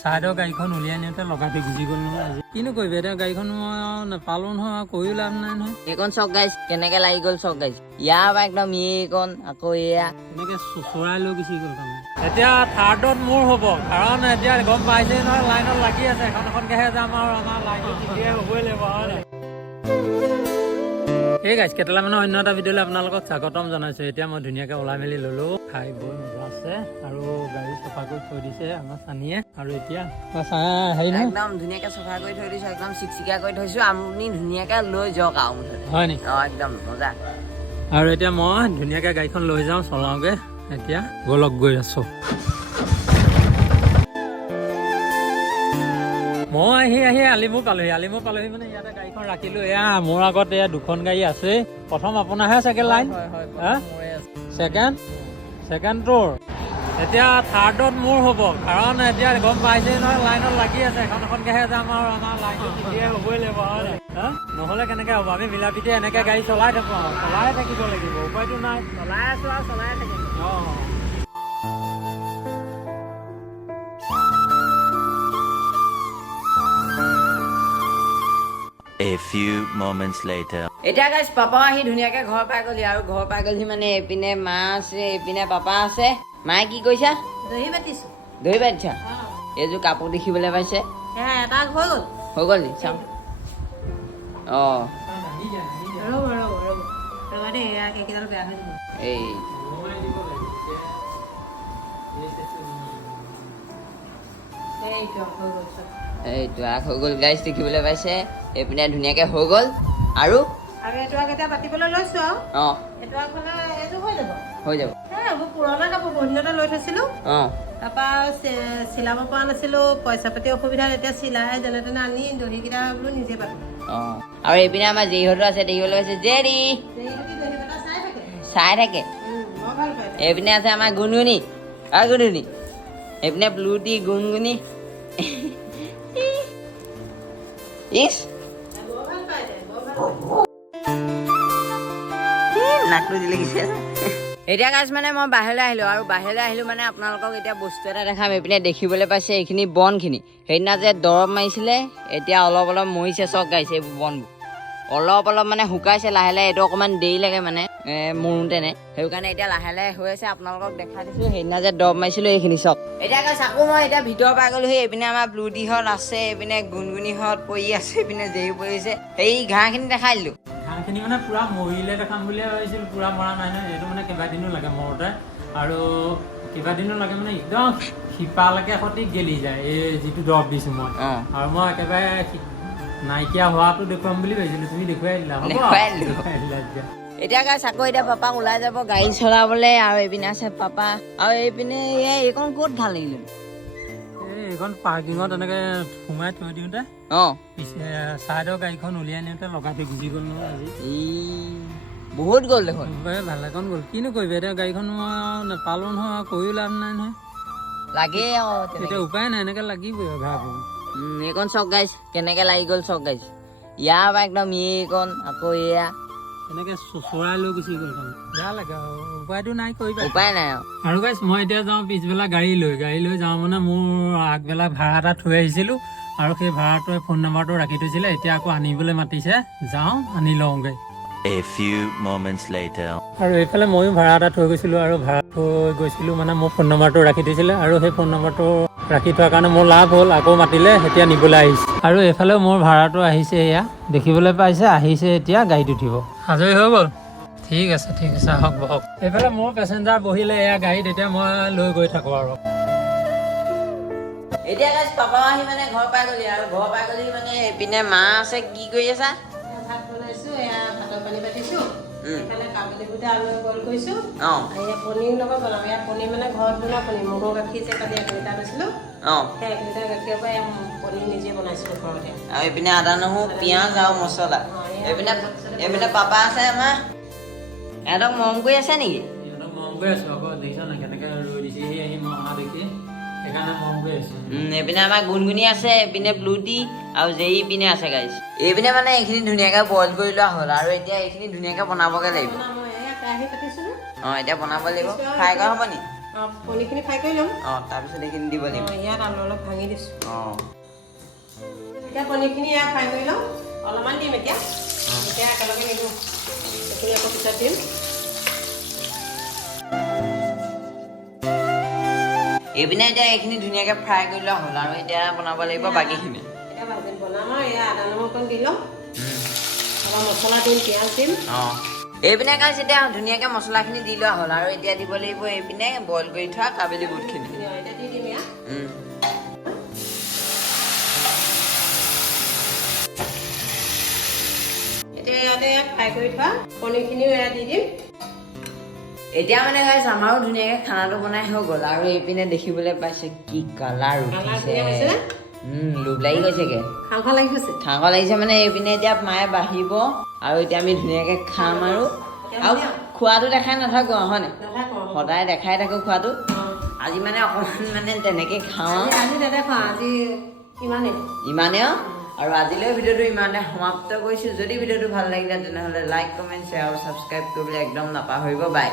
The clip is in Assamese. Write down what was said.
চাইডৰ গাড়ীখন উলিয়াই নিওঁতে লগাই গুচি গ'ল নহয় আজি। কিনো কৰিবি এতিয়া গাড়ীখন মই নাপালো নহয়, কৰিও লাভ নাই নহয়। এইকণ চক গাইছ কেনেকে লাগি গ'ল চক গাইছ। ইয়াৰ পৰা একদম এইকণ আকৌ এয়া এনেকে চোচৰাই লৈ গুচি গ'ল তাৰমানে। এতিয়া থাৰ্ডত মোৰ হ'ব, কাৰণ এতিয়া গম পাইছে নহয় লাইনত লাগি আছে, এখন এখনকেহে যাম আৰু আমাৰ লাইনটো ঠিকেই হ'বই লাগিব, হয় নাই? এই গাইছ কেটেলা মানে অন্য এটা ভিডিঅ'লৈ আপোনালোকক স্বাগতম জনাইছোঁ। এতিয়া মই ধুনীয়াকৈ ওলাই মেলি ল'লোঁ, খাই বৈ মজা আছে আৰু গাড়ী চফা কৰি থৈ দিছে আমাৰ চানীয়ে। আৰু এতিয়া হেৰি নহয় একদম ধুনীয়াকে চফা কৰি থৈ দিছোঁ, একদম চিকচিকা কৰি থৈছোঁ। আপুনি ধুনীয়াকে লৈ যাওক আৰু মুঠতে। হয় নি? একদম মজা। আৰু এতিয়া মই ধুনীয়াকৈ গাড়ীখন লৈ যাওঁ, চলাওঁগৈ। এতিয়া গ'লক গৈ আছোঁ। মই আহি আলিমুৰ পালোহি মানে ইয়াতে গাড়ীখন ৰাখিলোঁ। এয়া মোৰ আগত এয়া দুখন গাড়ী আছে। প্ৰথম আপোনাৰহে ছেকেণ্ড লাইন, ছেকেণ্ড তোৰ। এতিয়া থাৰ্ডত মোৰ হ'ব, কাৰণ এতিয়া গম পাইছে নহয় লাইনত লাগি আছে, এখন এখনকেহে যাম আৰু আমাৰ লাইনটো ঠিকেই হ'বই লাগিব, হয় নাই? নহ'লে কেনেকৈ হ'ব? আমি মিলা প্ৰীতি এনেকৈ গাড়ী চলাই থাকোঁ আৰু চলাই থাকিব লাগিব, উপায়টো নাই। চলাই আছোঁ আৰু চলাই থাকিম। A few moments later. এতিয়া গাইছ পাপা আহি ধুনীয়াকে ঘৰ পাই গ'লি, আৰু ঘৰ পাই গ'লি মানে এইপিনে মা আছে, এইপিনে পাপা আছে। মায়ে কি কৰিছা? দহি বাতিছোঁ। দহি বাতিছা? এইযোৰ কাপোৰ দেখিবলৈ পাইছে, এটা হৈ গ'ল। হৈ গ'ল নি? চাওঁ। ৰ'বা দেই, এয়া কেইকেইডাল বেয়া হৈ যাব। এই এইটো হৈ গ'ল চব। এইটো আগ হৈ গ'ল গাইছ, দেখিবলৈ পাইছে। এইপিনে ধুনীয়াকে হৈ গ'ল। আৰু এইটো আগ এতিয়া বাতিবলৈ লৈছোঁ আৰু অঁ এইটো আগ হ'লে এইযোৰ হৈ যাব। হৈ যাব। এইবোৰ পুৰণা কাপোৰ বহুদিনতে লৈ থৈছিলোঁ, অঁ তাৰপৰা চিলাব পৰা নাছিলোঁ, পইচা পাতি অসুবিধাত এতিয়া চিলাই যেনে তেনে আনি দহিকেইটা বোলো নিজে বাতো। অঁ আৰু এইপিনে আমাৰ জেৰিহঁতো আছে, দেখিবলৈ পাইছে। জেৰি চাই থাকে। বৰ ভাল পায়। এইপিনে আছে আমাৰ গুণগুণি, গুণগুণি। এইপিনে ব্লুটি গুণগুণি। ইছ বৰ ভাল পায় দে, বৰ ভাল পায়। নাকটো জিলিকিছে। এতিয়া গাইছ মানে মই বাহিৰলৈ আহিলোঁ, আৰু বাহিৰলৈ আহিলোঁ মানে আপোনালোকক এতিয়া বস্তু এটা দেখাম। এইপিনে দেখিবলৈ পাইছে এইখিনি বনখিনি, সেইদিনা যে দৰৱ মাৰিছিলে, এতিয়া অলপ অলপ মৰিছে চক গাইছে। এইবোৰ বনবোৰ অলপ মানে শুকাইছে লাহে লাহে। এইটো অকণমান দেৰি লাগে মানে মৰোতেনে, সেইটো কাৰণে এতিয়া লাহে লাহে হৈ আছে। আপোনালোকক দেখাই দিছোঁ সেইদিনা যে দৰৱ মাৰিছিলোঁ এইখিনি চক। এতিয়া গাইছ আকৌ মই এতিয়া ভিতৰৰ পৰা গ'লোহি। এইপিনে আমাৰ ব্লুটিহঁত আছে, এইপিনে গুণগুণিহঁত পৰি আছে, এইপিনে জেৰি পৰিছে। সেই ঘাঁহখিনি দেখাই দিলোঁ। ঘাঁহখিনি মানে পুৰা মৰিলে দেখাম বুলিয়ে ভাবিছিলোঁ, পুৰা মৰা নাই নহয়। এইটো মানে কেইবাদিনো লাগে মৰোতে, আৰু কেইবাদিনো লাগে মানে একদম শিপালৈকে সঠিক গেলি যায় এই যিটো দৰৱ দিছোঁ মই। আৰু মই একেবাৰে নাইকিয়া হোৱাটো দেখুৱাম বুলি ভাবিছিলোঁ, তুমি দেখুৱাই দিলা। এতিয়া গাইছ আকৌ এতিয়া পাপাক ওলাই যাব গাড়ী চলাবলৈ, আৰু এইপিনে আছে পাপা, আৰু এইপিনে এইকণ ক'ত ভাল লাগিলে? এইখন পাৰ্কিঙত এনেকে সোমাই থৈ দিওঁতে চাইডৰ গাড়ীখন উলিয়াই নিওঁতে লগাই থৈ গুচি গ'ল নহয় আজি। বহুত গ'ল দেখোন। ভালেকণ গ'ল, কিনো কৰিবি এতিয়া গাড়ীখন মই নাপালোঁ নহয়, কৰিও লাভ নাই নহয়। লাগে এতিয়া উপায় নাই, এনেকে লাগিবই ভাবোঁ। এইকণ চক গাইছ কেনেকে লাগি গ'ল চক গাইছ। ইয়াৰ পৰা একদম এইকণ আকৌ এয়া এনেকে চোচৰাই লৈ গুচি গ'ল তাৰমানে। বেয়া লাগে আৰু উপায়টো নাই, কৰিবা উপায় নাই আৰু গাইছ মই এতিয়া যাওঁ পিছবেলা গাড়ী লৈ যাওঁ মানে মোৰ আগবেলা ভাড়া এটা থৈ আহিছিলোঁ, আৰু সেই ভাড়াটোৱে ফোন নম্বৰটো ৰাখি থৈছিলে। এতিয়া আকৌ আনিবলৈ মাতিছে, যাওঁ আনি লওঁগৈ। A few moments later. আৰু এইফালে ময়ো ভাড়া এটা থৈ গৈছিলোঁ, আৰু ভাড়া থৈ গৈছিলোঁ মানে মোৰ ফোন নম্বৰটো ৰাখি থৈছিলে, আৰু সেই ফোন নম্বৰটো ৰাখি থোৱাৰ কাৰণে মোৰ লাভ হ'ল। আকৌ মাতিলে, এতিয়া নিবলৈ আহিছে। আৰু এইফালেও মোৰ ভাড়াটো আহিছে, এয়া দেখিবলৈ পাইছে, আহিছে। এতিয়া গাড়ীত উঠিব, আজৰি হৈ গ'ল। ঠিক আছে আহক বহক। এইফালে মোৰ পেচেঞ্জাৰ বহিলে এয়া গাড়ীত, এতিয়া মই লৈ গৈ থাকোঁ আৰু। এতিয়া গাইছ পাপা আহি মানে ঘৰ পাই গ'লি, আৰু ঘৰ পাই গ'লি মানে এইপিনে মা আছে। কি কৰি আছা? ভাত বনাইছোঁ, এয়া ভাতৰ পানী পাতিছোঁ, এইফালে কাবুলী বুটা আলু বইল কৰিছোঁ। অঁ এয়া পনীৰ লগত বনাম। ইয়াত পনীৰ মানে ঘৰত বনোৱা পনীৰ, ম'হৰ গাখীৰ যে কালি 1 লিটাৰ লৈছিলোঁ, অঁ সেই 1 লিটাৰ গাখীৰৰ পৰা পনীৰ নিজে বনাইছিলোঁ ঘৰতে। আৰু এইপিনে আদা নহৰু পিঁয়াজ আৰু মছলা। এইপিনে পাপা আছে আমাৰ, এহঁতক মৰম কৰি আছে নেকি? সিহঁতক মৰম কৰি আছোঁ আকৌ, দেখিছা নাই কেনেকৈ ৰৈ দিছে আহি মই অহা দেখি, সেইকাৰণে মৰম কৰি আছোঁ। এইপিনে আমাৰ গুণগুণি আছে, এইপিনে ব্লুটি আৰু জেৰি পিনে আছে গাইছ। এইপিনে মানে এইখিনি ধুনীয়াকৈ বইল কৰি লোৱা হ'ল, আৰু এতিয়া এইখিনি ধুনীয়াকৈ বনাবগৈ লাগিব। কেৰাহী পাতিছোঁ। অঁ এতিয়া বনাব লাগিব। ফ্ৰাই কৰা হ'ব নি? কণীখিনি ফ্ৰাই কৰি ল'ম। তাৰপিছত এইখিনি দিব লাগিব। ইয়াত আলু অলপ ভাঙি দিছোঁ। অঁ এতিয়া কণীখিনি ইয়াত ফ্ৰাই কৰি লওঁ। অলপমান দিম এতিয়া একেলগে নিদিওঁ, এইখিনি আকৌ পিছত দিম। এইপিনে এতিয়া এইখিনি ধুনীয়াকৈ ফ্ৰাই কৰি লোৱা হ'ল আৰু এতিয়া বনাব লাগিব বাকীখিনি। এতিয়া ভাজি বনাম আৰু এয়া আদা নহৰু অকণ দি ল'ম, অলপ মছলা দিম, পিঁয়াজ দিম। অঁ এইপিনে গাইছ এতিয়া ধুনীয়াকৈ মছলাখিনি দি লোৱা হ'ল আৰু এতিয়া দিব লাগিব এইপিনে বইল কৰি থোৱা কাবেলি বুটখিনি। এতিয়া দি দিম ইয়াত। এতিয়া ইয়াতে ফ্ৰাই কৰি থোৱা কণীখিনিও এয়া দি দিম। এতিয়া মানে গাইছ আমাৰো ধুনীয়াকৈ খানাটো বনাই হৈ গ'ল আৰু এইপিনে দেখিবলৈ পাইছে কি কালাৰ উঠিছে। লোভ লাগি গৈছেগৈ, খাওঁ খাওঁ লাগি গৈছে। খাওঁ খাওঁ লাগিছে মানে এইপিনে এতিয়া মায়ে বাঢ়িব আৰু এতিয়া আমি ধুনীয়াকৈ খাম আৰু খোৱাটো দেখাই নাথাকোঁ আৰু হয়নে? সদায় দেখাই থাকোঁ খোৱাটো। আজি মানে অকণমান মানে তেনেকৈ খাওঁ আজি নেদেখা, আজি ইমানেই আৰু আজিলৈ ভিডিঅ'টো ইমানে সমাপ্ত কৰিছোঁ। যদি ভিডিঅ'টো ভাল লাগিলে তেনেহ'লে লাইক কমেণ্ট শ্বেয়াৰ আৰু ছাবস্ক্ৰাইব কৰিবলৈ একদম নাপাহৰিব। বাই।